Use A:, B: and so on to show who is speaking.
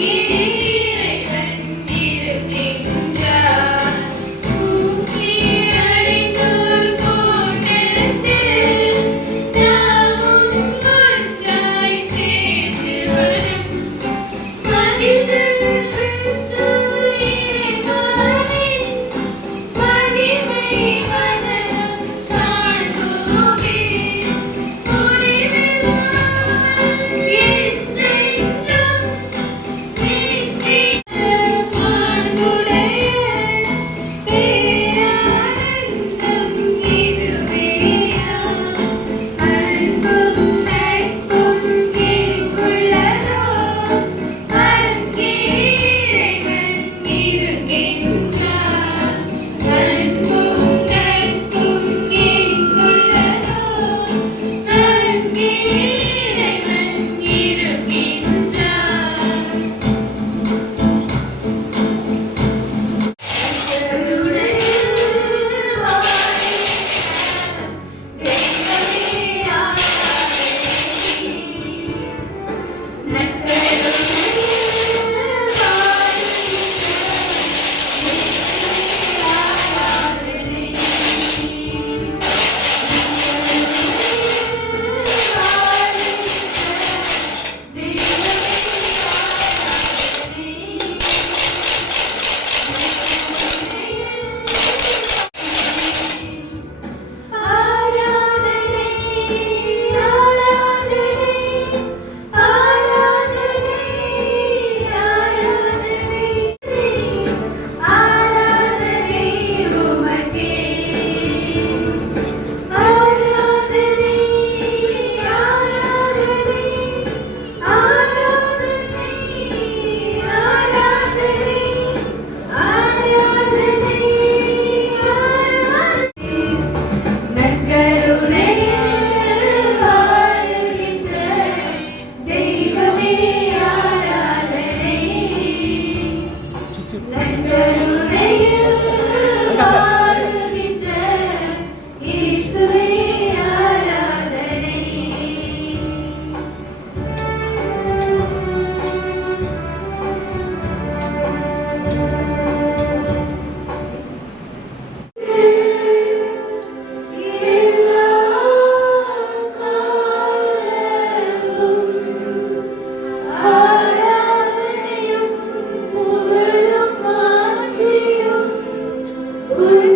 A: give. Good.